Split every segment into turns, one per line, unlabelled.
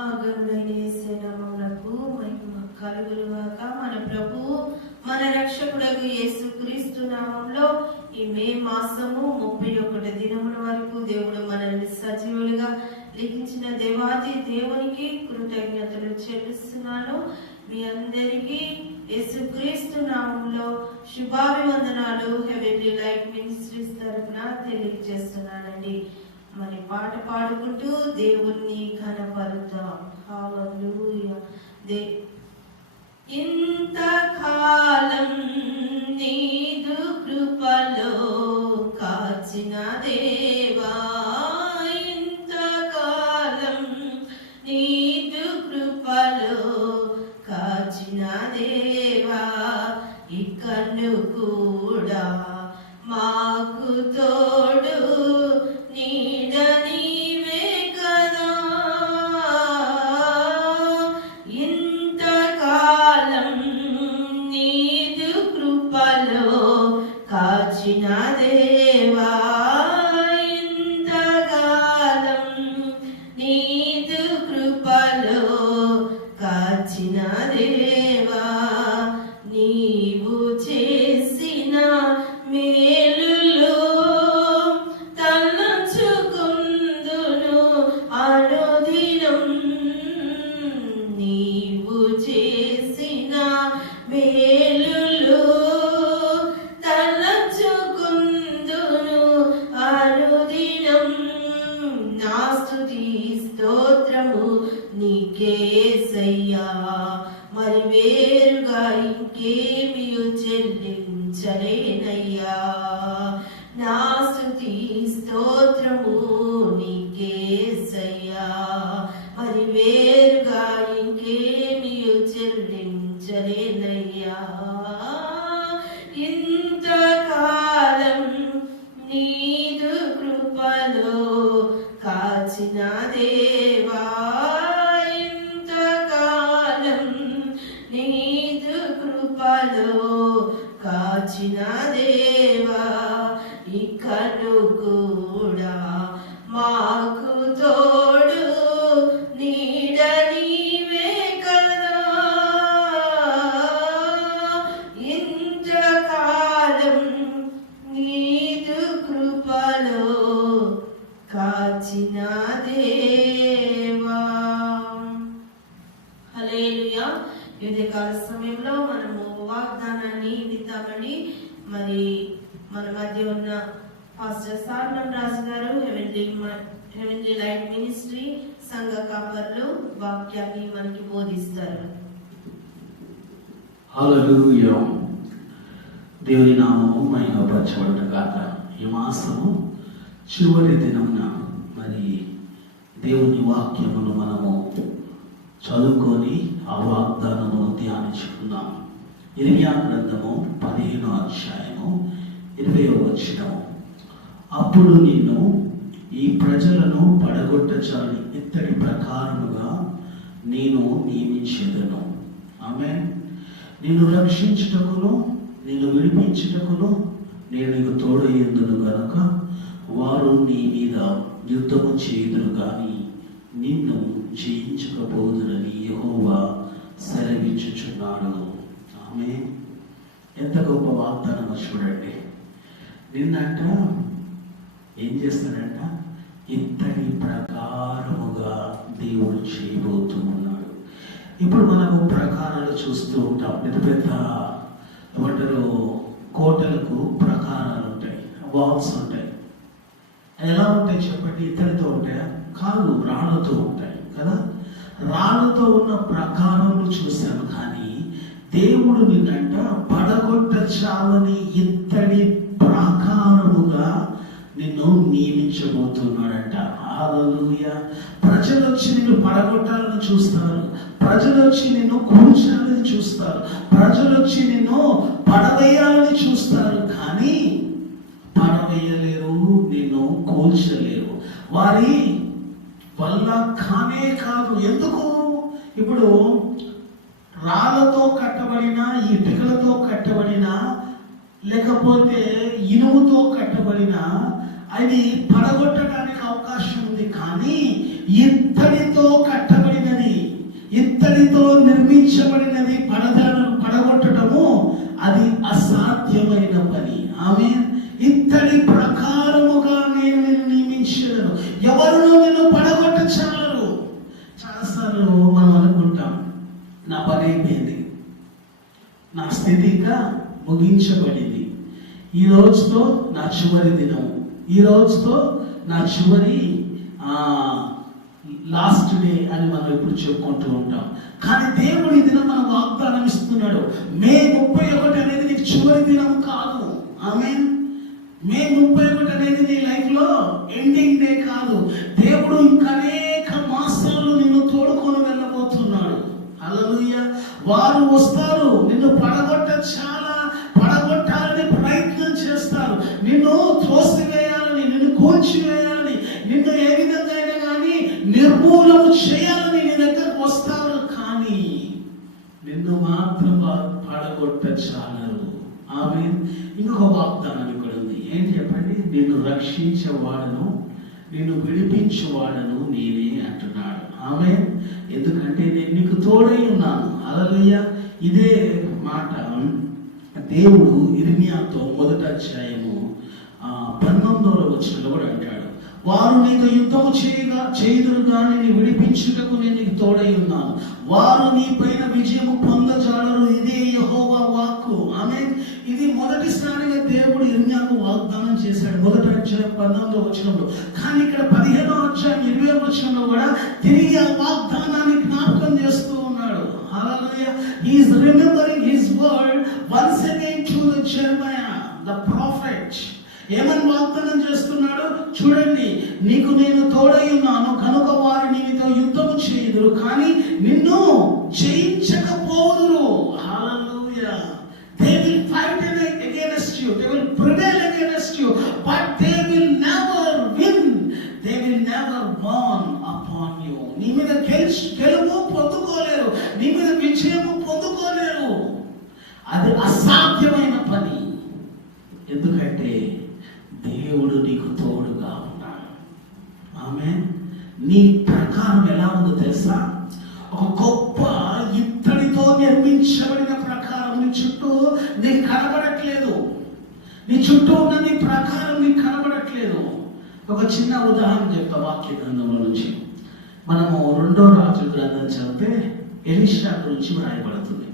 మహాగరుడైన యేసే నామమునకు మహిమ కలుగునుగాక. మన ప్రభు మన రక్షకుడగు యేసు క్రీస్తు నామంలో ఈ మే మాసము ముప్పై ఒకటి దినముల వరకు దేవుడు మనల్ని సజీవులుగా లిఖించిన దేవాది దేవునికి కృతజ్ఞతలు చెల్లిస్తున్నాను. మీ అందరికీ యేసుక్రీస్తు నామంలో శుభాభివందనాలు. హెవెన్లీ లైఫ్ మినిస్ట్రీస్ తరఫున తెలియజేస్తున్నానండి. మరి పాట పాడుకుంటూ దేవుణ్ణి కనపరుద్దాం హాలూయ దే ఇంతకాలం నీదు కృపలో కాచిన దేవా ఇంతకాలం నీదు కృపలో కాచిన దేవా ఇకను కూడా మా కృపలో కాచిన దేవా ఇకను కూడా మాకు తోడు నీడ నీవే కదా ఇంతకాలం నీదు కృపలో కాచిన దేవా. హలేలుయా ఇది కాల సమయంలో మనము వాగ్దానాన్ని విద్దామని మరి మన మధ్య ఉన్న పాస్టర్ సార్నం రాజు గారు హెవెన్లీ హెవెన్లీ లైట్ మినిస్ట్రీ సంఘ కాపర్లు వాక్యాన్ని మనకి బోధిస్తారు.
హల్లెలూయా దేవుని నామము మహిమపరచబడిన కాక ఈ మాసము చివరి దినమున మరి దేవుని వాక్యమును మనము చదువుకొని ఆ వాగ్దానమును ధ్యానించుకున్నాము ఇరిమియా గ్రంథము పదిహేను అధ్యాయము ఇరవై వచ్చినము అప్పుడు నిన్ను ఈ ప్రజలను పడగొట్టచాలని ఇత్తడి ప్రకారముగా నేను నియమించేదను. ఆమె నిన్ను రక్షించుటకును నిన్ను విడిపించుటకును నేను నీకు తోడయ్యేందును గనుక వారు నీ మీద యుద్ధము చేయుదురు కానీ నిన్ను జయించకపోదునని యహోవా సెలవిచ్చుచున్నాడు. ఆమె ఎంత గొప్ప వాగ్దానం చూడండి. నిన్నట ఏం చేస్తాడంట? ఇంతటి ప్రకారముగా దేవుడు చేయబోతున్నాడు ఇప్పుడు మనము ప్రకారాలు చూస్తూ ఉంటాం. పెద్ద పెద్ద ఏమంటారు కోటలకు ప్రకారాలు ఉంటాయి వాల్స్ ఉంటాయి. ఎలా ఉంటాయి చెప్పండి? ఇతరులతో ఉంటాయా? కాదు రాళ్ళతో ఉంటాయి కదా? రాళ్ళతో ఉన్న ప్రకారములు చూశాను కానీ దేవుడు నిన్నంట పడగొట్ట చాలని ఇత్తడి ప్రాకారముగా నిన్ను నియమించబోతున్నాడంట. హల్లెలూయా. ప్రజలు వచ్చి నిన్ను పడగొట్టాలని చూస్తారు. ప్రజలు వచ్చి నిన్ను కూర్చాలని చూస్తారు. ప్రజలు వచ్చి నిన్ను పడవేయాలని చూస్తారు. కానీ పడవేయలేరు నిన్ను కూల్చలేరు. వారి వల్ల కానే కాదు. ఎందుకు? ఇప్పుడు రాళ్ళతో కట్టబడిన ఇటుకలతో కట్టబడిన లేకపోతే ఇనుముతో కట్టబడిన అది పడగొట్టడానికి అవకాశం ఉంది. కానీ ఇత్తడితో కట్టబడినది ఇత్తడితో నిర్మించబడినది పడద పడగొట్టడము అది అసాధ్యమైన పని. ఆమె ఇత్తడి ప్ర నేను నిన్ను నియమించలను ఎవరునూ నిన్ను పడగొట్టచాలరు చాలాసార్లు మనం అనుకుంటాం నా పని అయిపోయింది నా స్థితి ఇంకా ముగించబడింది. ఈ రోజుతో నా చివరి దినం. ఈ రోజుతో నా చివరి లాస్ట్ డే అని మనం ఇప్పుడు చెప్పుకుంటూ ఉంటాం. కానీ దేవుడు ఈ దినం మన వాగ్దానం ఇస్తున్నాడు. మే ముప్పై ఒకటి అనేది నీకు చివరి దినం కాదు. ఆమె మే ముప్పై ఒకటి అనేది నీ లైఫ్లో ఎండింగ్ డే కాదు. దేవుడు ఇంకా అనేక మాసాలు నిన్ను తోడుకొని వెళ్ళబోతున్నాడు. అలలుయ్య వారు వస్తారు. నిన్ను పడగొట్ట చాలా నిన్ను నిన్ను ఏ విధంగా అయినా కానీ నిర్మూలన చేయాలని నీ దగ్గరకు వస్తారు కానీ నిన్ను మాత్రం పడగొట్ట చాలరు. ఆమె ఇంకొక వాగ్దానం ఇక్కడ ఉంది. ఏంటి చెప్పండి? నిన్ను రక్షించేవాడను నిన్ను విడిపించేవాడను నేనే అంటున్నాడు. ఆమె ఎందుకంటే నేను నీకు తోడై ఉన్నాను. అలలుయ ఇదే మాట. దేవుడు ఇర్మియాతో మొదట అధ్యాయము పంతొమ్మిదవ వచ్చినలో కూడా అంటాడు వారు నీకు యుద్ధము చేయగా చేదురు కానీ నీ విడిపించుటకు నేను నీకు తోడై ఉన్నాను. వారు నీ పైన విజయము పొందజాలరు. ఇదే యహోవా వాక్కు. ఆమె ఇది మొదటిసారిగా దేవుడు ఇర్మియాకు వాగ్దానం చేశాడు మొదటి అధ్యాయం పంతొమ్మిదో వచ్చినప్పుడు కానీ ఇక్కడ పదిహేనో అధ్యాయం ఇరవై వచ్చినప్పుడు కూడా తిరిగి ఆ వాగ్దానాన్ని జ్ఞాపకం చేస్తూ ఉన్నాడు. Hallelujah. He is remembering his word once again to the Jeremiah. ఏమని వాగ్దానం చేస్తున్నాడు చూడండి నీకు నేను తోడై ఉన్నాను కనుక వారు నీతో యుద్ధము చేయుదురు కానీ నిన్ను జయించకపోదురు హల్లెలూయా They will fight against you. They will prevail against you. But they will never win. They will never won upon you. నీ మీద గెలిచి గెలుపు పొందుకోలేరు నీ మీద విజయము పొందుకోలేరు అది అసాధ్యమైన పని ఎందుకంటే దేవుడు నీకు తోడుగా ఉన్నాడు. ఆమె నీ ప్రకారం ఎలా ఉందో తెలుసా? ఒక గొప్ప ఇత్తడితో నిర్మించబడిన ప్రకారం నీ చుట్టూ నీకు కనబడట్లేదు. నీ చుట్టూ ఉన్న నీ ప్రకారం నీకు కనబడట్లేదు. ఒక చిన్న ఉదాహరణ చెప్తా వాక్య గ్రంథంలో నుంచి. మనము రెండో రాజు గ్రంథం చదివితే ఎలిషా గురించి వ్రాయబడుతుంది.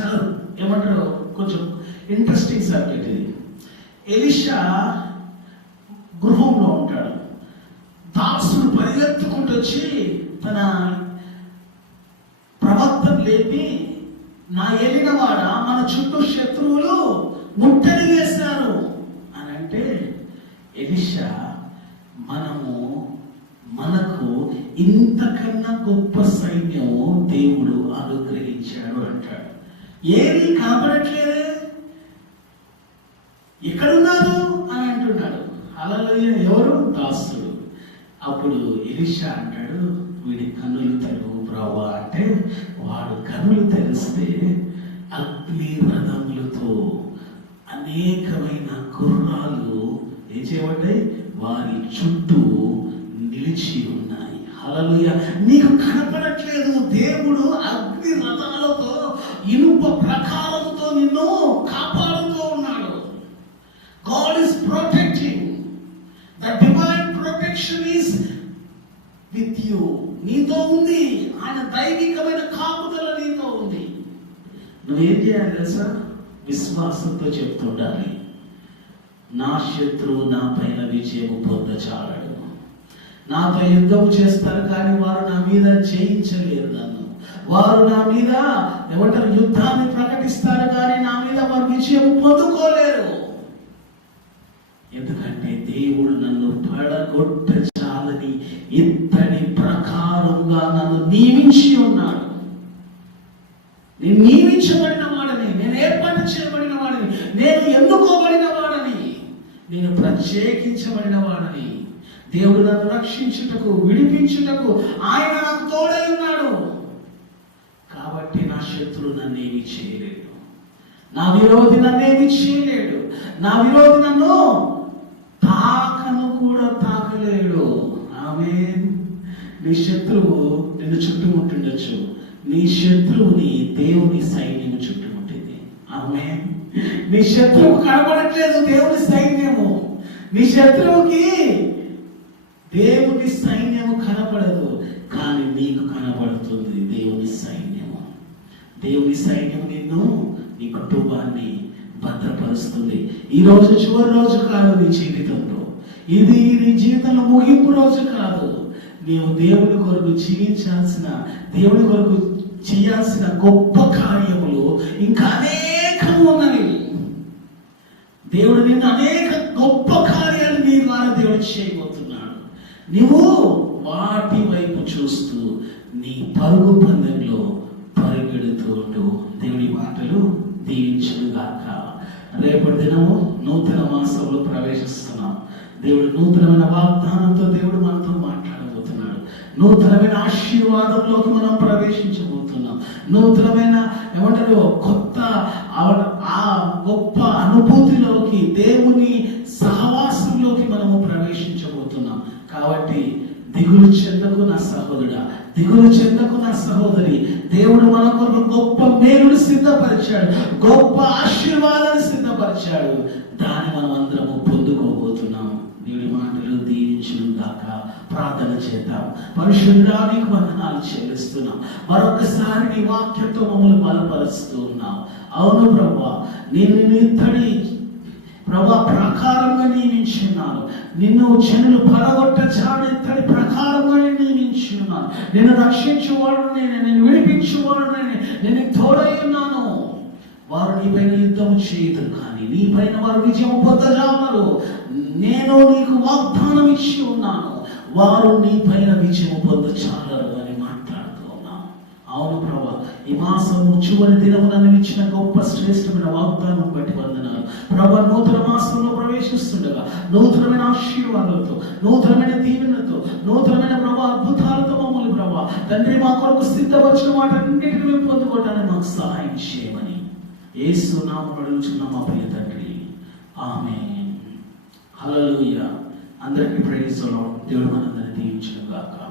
చాలా ఏమంటారు? కొంచెం ఇంట్రెస్టింగ్ సబ్జెక్ట్ ఇది. ఎలిషా గృహంలో ఉంటాడు. దాసుడు పరిగెత్తుకుంటూ వచ్చి తన ప్రవర్తన లేపి నా ఏలినవాడ మన చుట్టూ శత్రువులు ముట్టడి వేశారు. అని అంటే ఎలిషా మనము మనకు ఇంతకన్నా గొప్ప సైన్యము దేవుడు అనుగ్రహించాడు అంటాడు. ఏమీ కనపడట్లేదే ఎక్కడున్నారు అని అంటున్నాడు అలలోయ ఎవరు దాసుడు అప్పుడు ఎలిషా అంటాడు వీడి కన్నులు తెరువు ప్రభా అంటే వాడు కన్నులు తెరిస్తే అగ్ని రథములతో అనేకమైన గుర్రాలు ఏం చేయబడ్డాయి? వారి చుట్టూ నిలిచి ఉన్నాయి. హలలుయ నీకు కనపడట్లేదు దేవుడు అగ్ని రథాలతో ఇనుప ప్రకారంతో నిన్ను నీతో ఉంది. ఆయన దైవికమైన కాపుదల నీతో ఉంది. నువ్వేం చేయాలి తెలుసా? విశ్వాసంతో చెప్తుండాలి. నా శత్రువు నా పైన విజయం పొందచాలడు. నాతో యుద్ధం చేస్తారు కానీ వారు నా మీద జయించలేరు నన్ను. వారు నా మీద ఎవటరు యుద్ధాన్ని ప్రకటిస్తారు కానీ నా మీద వారు విజయం పొందుకోలేరు. ఎందుకంటే దేవుడు నన్ను పడగొట్ట చాలని నియమించి ఉన్నాడు. నేను నియమించబడిన వాడని నేను ఏర్పాటు చేయబడిన వాడని నేను ఎన్నుకోబడిన వాడని నేను ప్రత్యేకించబడిన వాడని దేవుడు నన్ను రక్షించుటకు విడిపించుటకు ఆయన నాకు తోడై ఉన్నాడు. కాబట్టి నా శత్రువు నన్నేమి చేయలేడు నా విరోధి నన్నేమి చేయలేడు నా విరోధి నన్ను తాకను కూడా తాకలేడు. ఆమె నీ శత్రువు నిన్ను చుట్టుముట్టుండొచ్చు. నీ శత్రువుని దేవుని సైన్యం చుట్టుముట్టింది. ఆమె నీ శత్రువు కనబడట్లేదు దేవుని సైన్యము. నీ శత్రువుకి దేవుని సైన్యము కనపడదు కానీ నీకు కనబడుతుంది దేవుని సైన్యము. దేవుని సైన్యం నిన్ను నీ కుటుంబాన్ని భద్రపరుస్తుంది. ఈ రోజు చివరి రోజు కాదు నీ జీవితంలో. ఇది నీ జీవితంలో ముగింపు రోజు కాదు. నీవు దేవుని కొరకు జీవించాల్సిన దేవుని కొరకు చేయాల్సిన గొప్ప కార్యములు ఇంకా అనేకము ఉన్నవి. దేవుడు నిన్ను అనేక గొప్ప కార్యాలు నీ ద్వారా దేవుడు చేయబోతున్నాడు. నువ్వు వాటి వైపు చూస్తూ నీ పరుగు పందెంలో పరిగెడుతూ ఉండు. దేవుడి మాటలు దీవించుగాక రేపటి దినము నూతన మాసంలో ప్రవేశిస్తున్నాం. దేవుడు నూతనమైన వాగ్దానంతో దేవుడు నూతనమైన ఆశీర్వాదంలోకి మనం ప్రవేశించబోతున్నాం. నూతనమైన ఏమంటారు కొత్త ఆ- గొప్ప అనుభూతిలోకి దేవుని సహవాసంలోకి మనము ప్రవేశించబోతున్నాం. కాబట్టి దిగులు చెందకు నా సహోదరుడా దిగులు చెందకు నా సహోదరి. దేవుడు మన కొరకు గొప్ప మేలును సిద్ధపరిచాడు గొప్ప ఆశీర్వాదాన్ని సిద్ధపరిచాడు. దాన్ని మనం అందరము పొందుకోబోతున్నాం దేవుడి మాటలు దీవించును గాక ప్రార్థన చేద్దాం. పరిశుద్ధా నీకు వందనాలు చెల్లిస్తున్నాం. మరొకసారి నీ వాక్యంతో మమ్మల్ని బలపరుస్తూ ఉన్నాం. అవును ప్రభా నేను ఇత్తడి ప్రభా ప్రకారంగా నియమించున్నాను. నిన్ను జనులు పడగొట్ట చాడెత్తడి ప్రకారంగా నేను నియమించున్నాను. నిన్ను రక్షించేవాడు నేను నేను విడిపించేవాడు నేను నేను తోడై ఉన్నాను. వారు నీపైన యుద్ధం చేయదు కానీ నీపైన వారు విజయం పొందజాలరు నేను నీకు వాగ్దానం ఇచ్చి ఉన్నాను. వారు నీపైన విజయం పొందచాలరు అని మాట్లాడుతూ ఉన్నాను అవును ప్రభా ఈ మాసము చివరి దినము నన్ను ఇచ్చిన గొప్ప శ్రేష్టమైన వాగ్దానం బట్టి వందనాలు. ప్రభా నూతన మాసంలో ప్రవేశిస్తుండగా నూతనమైన ఆశీర్వాదాలతో నూతనమైన దీవెనతో నూతనమైన ప్రభా అద్భుతాలతో మమ్మల్ని ప్రభా తండ్రి మా కొరకు సిద్ధపరిచిన వాటన్నిటిని మేము పొందుకోవటానికి మాకు సహాయం చేయమని ఏసు నామం అడుగుచున్న మా ప్రియ తండ్రి. ఆమె హల్లెలూయా. అందరికీ ప్రేమిస్తున్నాం దేవుడు మనందరినీ దీవించడం కాక